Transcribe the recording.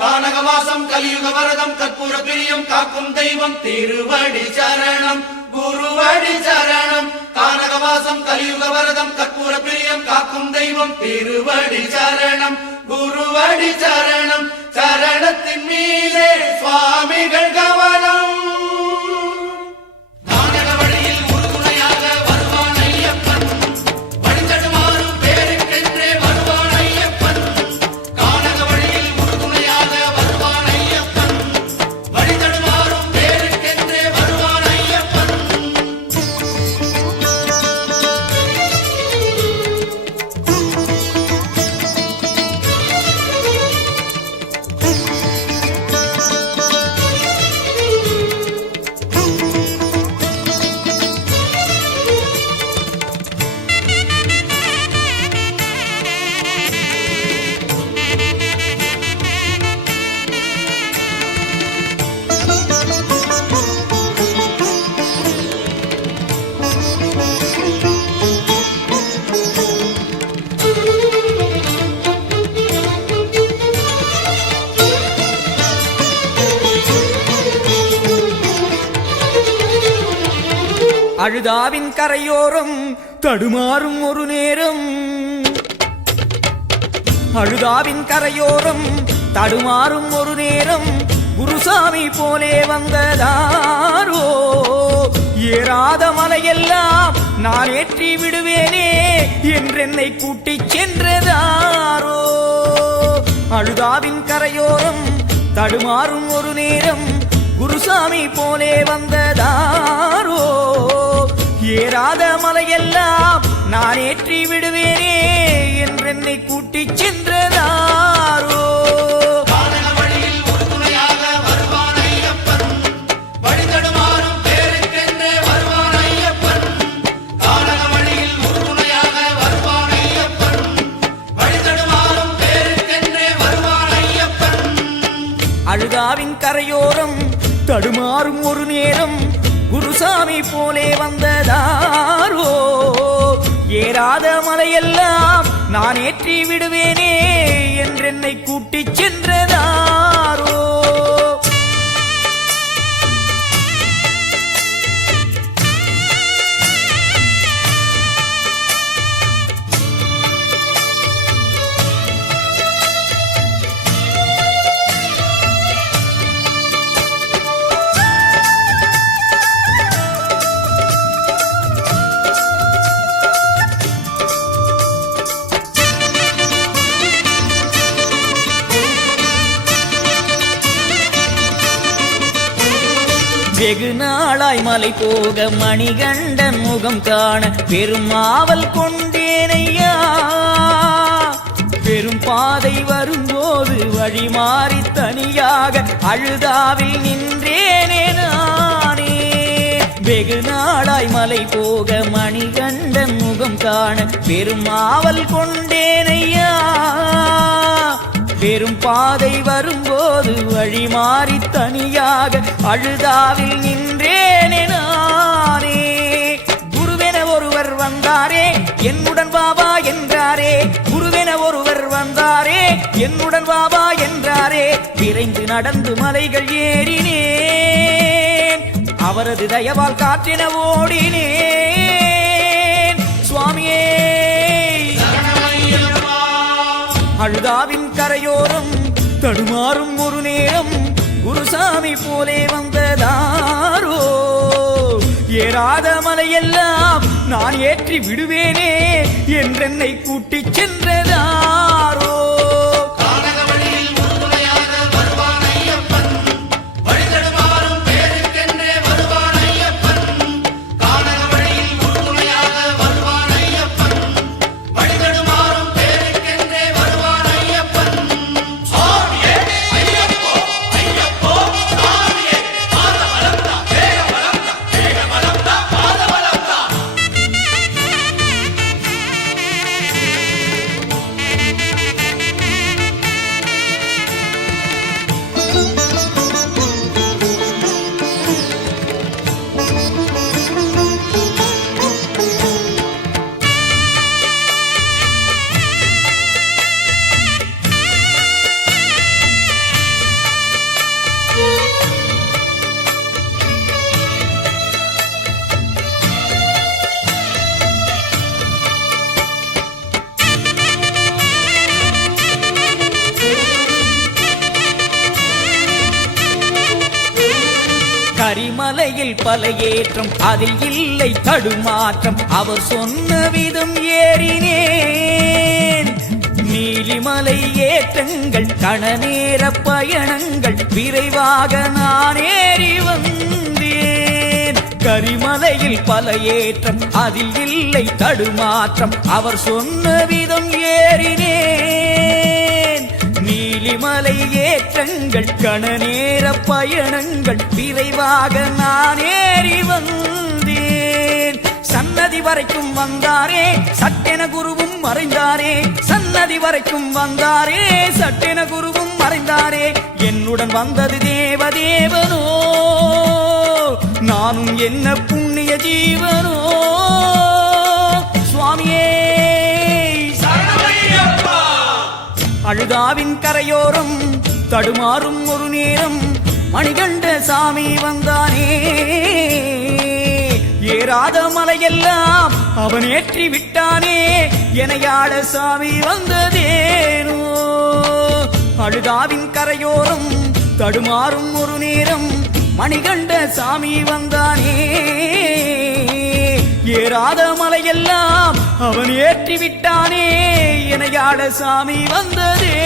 கானகவாசம் கலியுக வரதம் கற்பூர பிரியம் காக்கும் தெய்வம் திருவடி சரணம் குருவடி சரணம். கானகவாசம் கலியுக வரதம் கற்பூர பிரியம் காக்கும் தெய்வம் திருவடி சரணம் குருவடி சரணம். சரணத்தின் மீதே சுவாமிகள் கவனம். அழுதாவின் கரையோரம் தடுமாறும் ஒரு நேரம். அழுதாவின் கரையோரம் தடுமாறும் ஒரு நேரம். குருசாமி போலே வந்ததாரோ ஏறாத மலையெல்லாம் நான் ஏற்றி விடுவேனே என்றென்னை கூட்டிச் சென்றதாரோ. அழுதாவின் கரையோரம் தடுமாறும் ஒரு நேரம். குருசாமி போலே வந்ததாரோ ஏறாத மலையெல்லாம் நான் ஏற்றி விடுவேனே என்றென்னை கூட்டிச் சென்றதாரோ. அழுதாவின் கரையோரம் தடுமாறும் ஒரு நேரம். குருசாமி போலே வந்ததாரோ ஏறாத மலையெல்லாம் நான் ஏற்றி விடுவேனே என்றென்னை கூட்டிச் சென்றதாரோ. வெகு நாளாய் மலை போக மணிகண்டன் முகம் காண பெரும் ஆவல் கொண்டேனையா. பெரும் பாதை வரும்போது வழி மாறி தனியாக அழுதாவில் நின்றேனே நானே. வெகு நாளாய் மலை போக மணிகண்டன் முகம் காண பெரும் ஆவல் கொண்டேனையா. பெரும் பாதை வரும்போது வழி மாறி தனியாக அழுதாவில் நின்றேனே நானே. குருவென ஒருவர் வந்தாரே என்னுடன் பாபா என்றாரே. குருவென ஒருவர் வந்தாரே என்னுடன் பாபா என்றாரே. விரைந்து நடந்து மலைகள் ஏறினேன் அவரது தயவால் காற்றின ஓடினேன் சுவாமியே. அழுதாவின் கரையோரம் தடுமாறும் ஒரு நேரம். குருசாமி போலே வந்ததாரோ ஏறாத மலையெல்லாம் நான் ஏற்றி விடுவேனே என்றென்னை கூட்டிச் சென்றதாரோ. கரிமலையில் பல ஏற்றம் அதில் இல்லை தடுமாற்றம் அவர் சொன்ன விதம் ஏறினேன் நீலிமலை ஏற்றங்கள் கணநேர பயணங்கள் விரைவாக நான் ஏறி வந்தேன் கரிமலையில் பல ஏற்றம் அதில் இல்லை தடுமாற்றம் அவர் சொன்ன விதம் ஏறினேன் நீலிமலை ஏற்றங்கள் கணநேர பயணங்கள் விரைவாக நான் ஏறி வந்தேன் சன்னதி வரைக்கும் வந்தாரே சட்டென குருவும் மறைந்தாரே சன்னதி வரைக்கும் வந்தாரே சட்டென குருவும் மறைந்தாரே என்னுடன் வந்தது தேவதேவனோ நானும் என்ன புண்ணிய ஜீவனோ சுவாமியே அழுதாவின் கரையோரம் தடுமாறும் ஒரு நேரம் மணிகண்ட சாமி வந்தானே ஏறாத மலையெல்லாம் அவன் ஏற்றி விட்டானே எனையாள சாமி வந்ததேனோ அழுதாவின் கரையோரம் தடுமாறும் ஒரு நேரம் மணிகண்ட சாமி வந்தானே ஏறாத மலையெல்லாம் அவன் ஏற்றி விட்டானே எனையாள சாமி வந்ததே